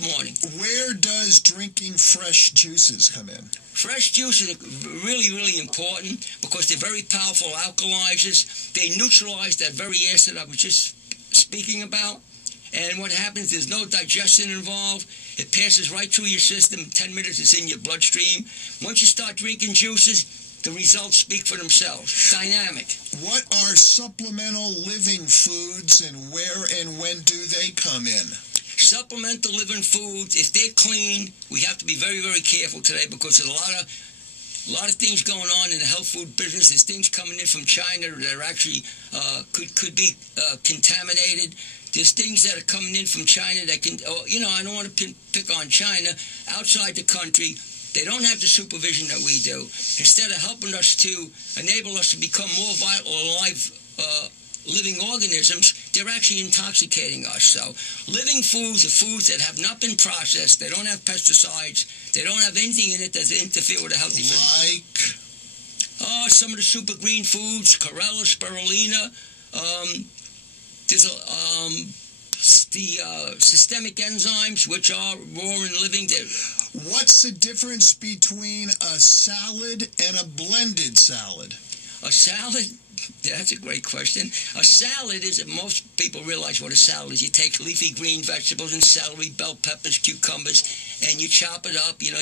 morning. Where does drinking fresh juices come in? Fresh juices are really, really important because they're very powerful alkalizers. They neutralize that very acid I was just speaking about. And what happens, there's no digestion involved. It passes right through your system. In 10 minutes, it's in your bloodstream. Once you start drinking juices, the results speak for themselves. Dynamic. What are supplemental living foods, and where and when do they come in? Supplemental living foods, if they're clean, we have to be very, very careful today because there's a lot of things going on in the health food business. There's things coming in from China that are actually could be contaminated. There's things that are coming in from China that can, I don't want to pick on China. Outside the country, they don't have the supervision that we do. Instead of helping us to enable us to become more vital, alive, living organisms, they're actually intoxicating us. So living foods are foods that have not been processed. They don't have pesticides. They don't have anything in it that interfere with a healthy food. Like? Some of the super green foods, chlorella, spirulina. There's the systemic enzymes, which are raw and living. What's the difference between a salad and a blended salad? A salad? That's a great question. A salad is, most people realize what a salad is. You take leafy green vegetables and celery, bell peppers, cucumbers, and you chop it up. You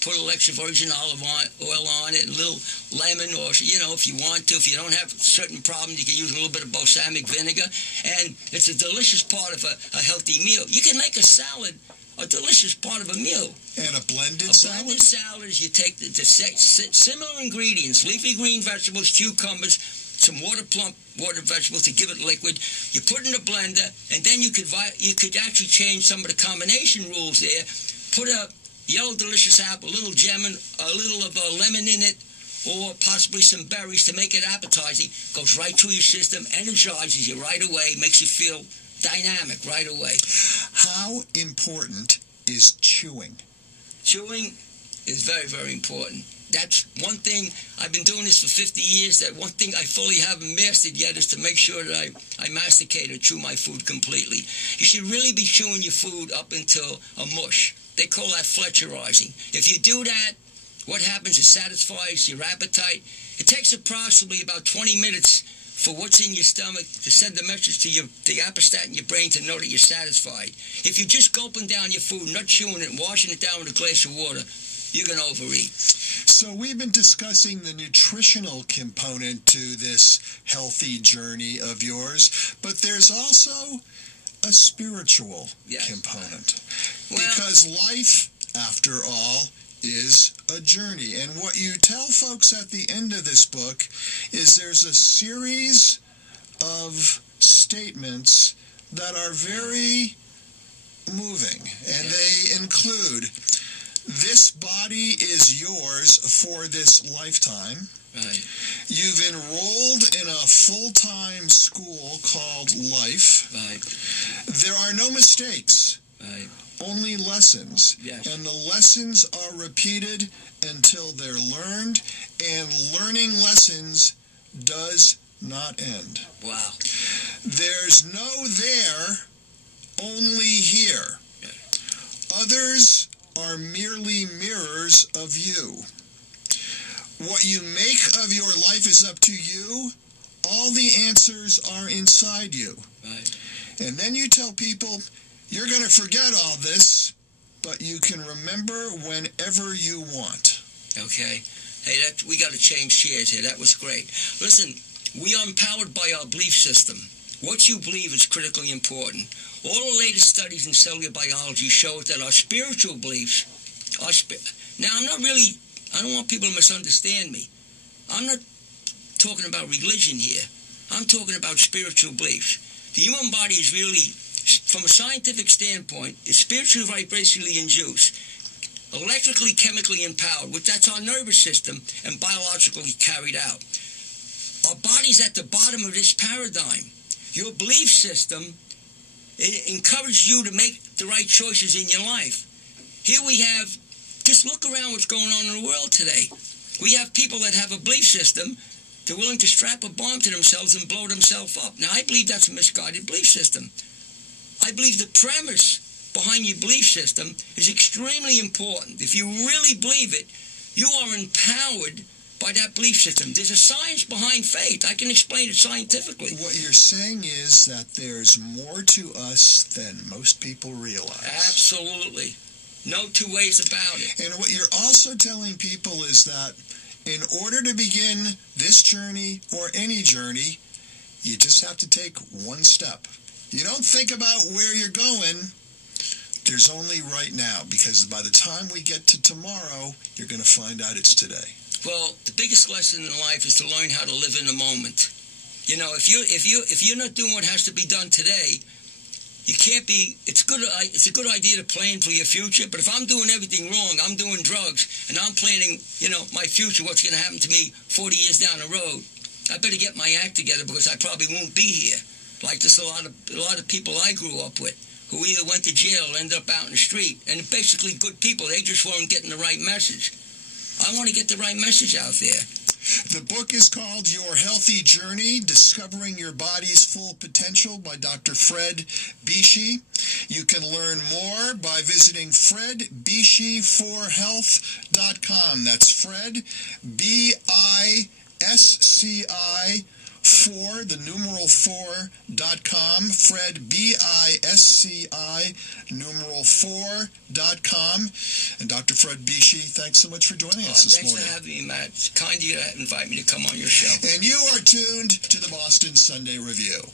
put a little extra virgin olive oil on it, a little lemon, or, if you want to. If you don't have certain problems, you can use a little bit of balsamic vinegar. And it's a delicious part of a healthy meal. You can make a salad a delicious part of a meal. And a blended salad? A blended salad is you take the similar ingredients, leafy green vegetables, cucumbers, some water vegetables to give it liquid. You put in a blender, and then you could actually change some of the combination rules there. Put a yellow delicious apple, a little a little of a lemon in it, or possibly some berries to make it appetizing. Goes right through your system, energizes you right away, makes you feel dynamic right away. How important is chewing? Chewing is very, very important. That's one thing. I've been doing this for 50 years. That one thing I fully haven't mastered yet is to make sure that I masticate or chew my food completely. You should really be chewing your food up until a mush. They call that Fletcherizing. If you do that, what happens? It satisfies your appetite. It takes approximately about 20 minutes for what's in your stomach to send a message to the apostat in your brain to know that you're satisfied. If you're just gulping down your food, not chewing it, and washing it down with a glass of water, you're going to overeat. So we've been discussing the nutritional component to this healthy journey of yours, but there's also a spiritual component. Well, because life, after all, is a journey. And what you tell folks at the end of this book is there's a series of statements that are very moving, and they include, this body is yours for this lifetime. Right. You've enrolled in a full-time school called life. Right. There are no mistakes. Right. Only lessons. Yes. And the lessons are repeated until they're learned, and learning lessons does not end. Wow. There's no there, only here. Yeah. Others are merely mirrors of you. What you make of your life is up to you. All the answers are inside you. Right. And then you tell people, you're going to forget all this, but you can remember whenever you want. Okay. Hey, we got to change chairs here. That was great. Listen, we are empowered by our belief system. What you believe is critically important. All the latest studies in cellular biology show that our spiritual beliefs are... Now, I don't want people to misunderstand me. I'm not talking about religion here. I'm talking about spiritual beliefs. The human body is really, from a scientific standpoint, is spiritually vibrationally induced, electrically, chemically empowered, which that's our nervous system, and biologically carried out. Our body's at the bottom of this paradigm. Your belief system encourages you to make the right choices in your life. Here we have, just look around what's going on in the world today. We have people that have a belief system. They're willing to strap a bomb to themselves and blow themselves up. Now, I believe that's a misguided belief system. I believe the premise behind your belief system is extremely important. If you really believe it, you are empowered by that belief system. There's a science behind faith. I can explain it scientifically. What you're saying is that there's more to us than most people realize. Absolutely. No two ways about it. And what you're also telling people is that in order to begin this journey or any journey, you just have to take one step. You don't think about where you're going. There's only right now, because by the time we get to tomorrow, you're going to find out it's today. Well, the biggest lesson in life is to learn how to live in the moment. You know, if you're not doing what has to be done today, you can't be. It's a good idea to plan for your future. But if I'm doing everything wrong, I'm doing drugs, and I'm planning, my future, what's going to happen to me 40 years down the road, I better get my act together because I probably won't be here. Like there's a lot of people I grew up with who either went to jail or ended up out in the street, and basically good people. They just weren't getting the right message. I want to get the right message out there. The book is called Your Healthy Journey, Discovering Your Body's Full Potential by Dr. Fred Bisci. You can learn more by visiting fredbisci4health.com. That's Fred, B-I-S-C-I, 4, the numeral 4.com, Fred, B-I-S-C-I, numeral 4.com. And Dr. Fred Bisci, thanks so much for joining us this morning. Thanks for having me, Matt. It's kind of you to invite me to come on your show. And you are tuned to the Boston Sunday Review.